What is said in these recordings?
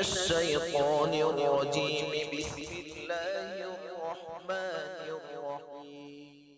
الشيطان الرجيم بسم الله الرحمن الرحيم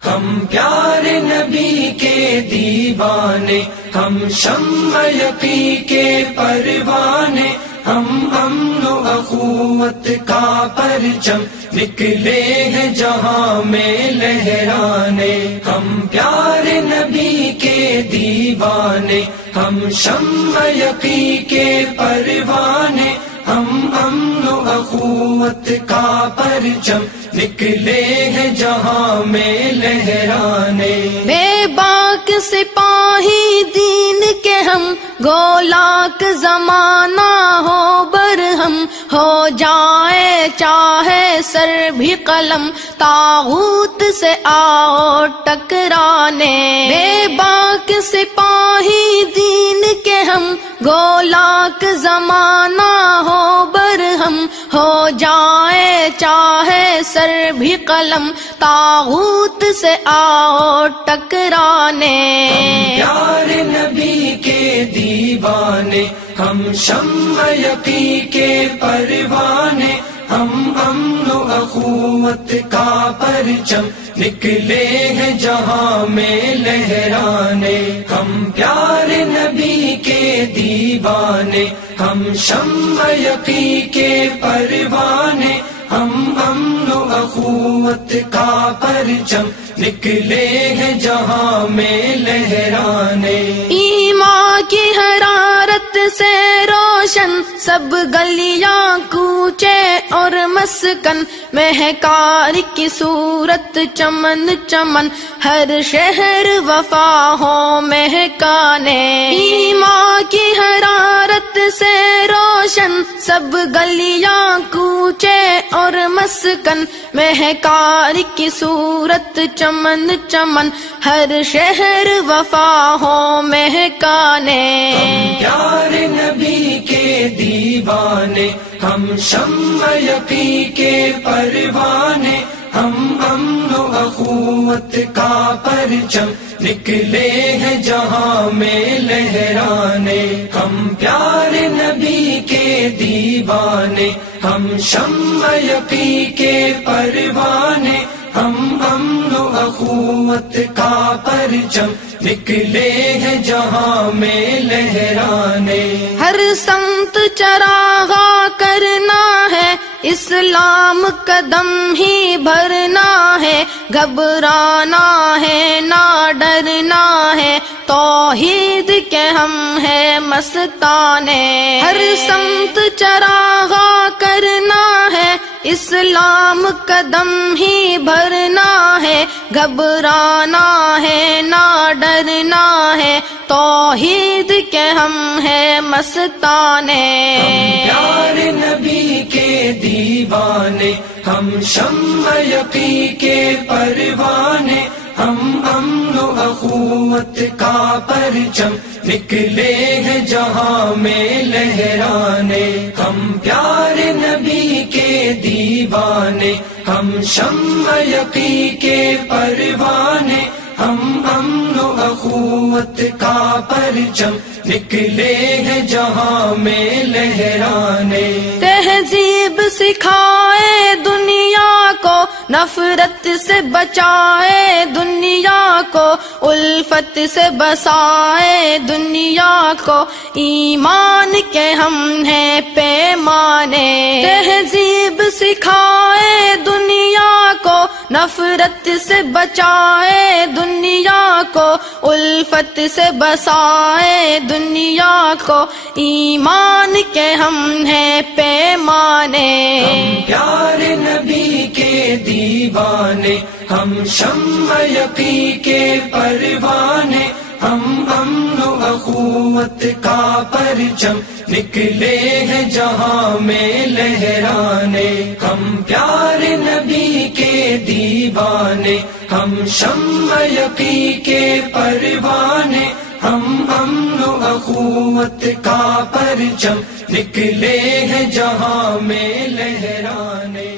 ہم پیارے نبی کے دیوانے، ہم شمع یقین کے پروانے، ہم امن و اخوت کا پرچم نکلے ہیں جہاں میں لہرانے۔ ہم پیارے نبی کے دیوانے، ہم شمع یقین کے پروانے، ہم امن و اخوت کا پرچم نکلے ہیں جہاں میں لہرانے۔ بے باک سپاہی دین کے ہم، گولاک زمانہ ہو برہم، ہو جائے چاہے سر بھی قلم، طاغوت سے آؤ ٹکرانے۔ بے باک سپاہی دین کے ہم، گولاک زمانہ ہو برہم، ہو جائے چاہے سر بھی قلم، طاغوت سے آؤ ٹکرانے۔ ہم پیارے نبی کے دیوانے، ہم شمع یقین کے پروانے، ہم امن و اخوت کا پرچم نکلے ہیں جہاں میں لہرانے۔ ہم پیارے نبی کے دیوانے، ہم شمع یقین کے پروانے، ہم امن و اخوت کا پرچم نکلے ہیں جہاں میں لہرانے۔ ایمان کی حرارت سے روشن سب گلیاں کوچے اور مسکن، مہکار کی صورت چمن چمن، ہر شہر وفا ہو مہکانے۔ ایمان کی حرارت سے روشن سب گلیاں کوچے اور مسکن، مہکار کی صورت چمن چمن، ہر شہر وفا ہو مہکانے۔ ہم پیارے نبی کے دیوانے، ہم شمع یقین کے پروانے، ہم امن و اخوت کا پرچم نکلے ہیں جہاں میں لہرانے۔ ہم پیارے نبی کے دیوانے، ہم شمع یقین کے پروانے، ہم امن و اخوت کا پرچم نکلے ہیں جہاں میں لہرانے۔ ہر سمت چراغاں کرنا ہے، اسلام قدم ہی بھرنا ہے، گھبرانا ہے نہ ڈرنا ہے، توحید کے ہم ہیں مستانے۔ ہر سمت چراغاں کرنا ہے، اسلام قدم ہی بھرنا ہے، گھبرانا ہے نہ ڈرنا ہے، توحید کے ہم ہیں مستانے۔ ہم پیارے نبی کے دیوانے، ہم شمع یقین کے پروانے، ہم امن و اخوت کا پرچم نکلے ہیں جہاں میں لہرانے۔ ہم پیارے نبی کے دیوانے، ہم شمع یقین کے پروانے، ہم امن و اخوت کا پرچم نکلے ہیں جہاں میں لہرانے۔ تہذیب سکھائے دنیا کو، نفرت سے بچائے دنیا کو، الفت سے بسائے دنیا کو، ایمان کے ہم ہیں پیمانے۔ تہذیب سکھائے دنیا کو، نفرت سے بچائے دنیا کو، الفت سے بسائے دنیا کو، ایمان کے ہم ہیں پیمانے۔ ہم پیارے نبی کے دیوانے، ہم شمع یقین کے پروانے، ہم امن و اخوت کا پرچم نکلے ہیں جہاں میں لہرانے۔ ہم پیارے نبی کے دیوانے، ہم شمع یقین کے پروانے، ہم امن و اخوت کا پرچم نکلے ہیں جہاں میں لہرانے۔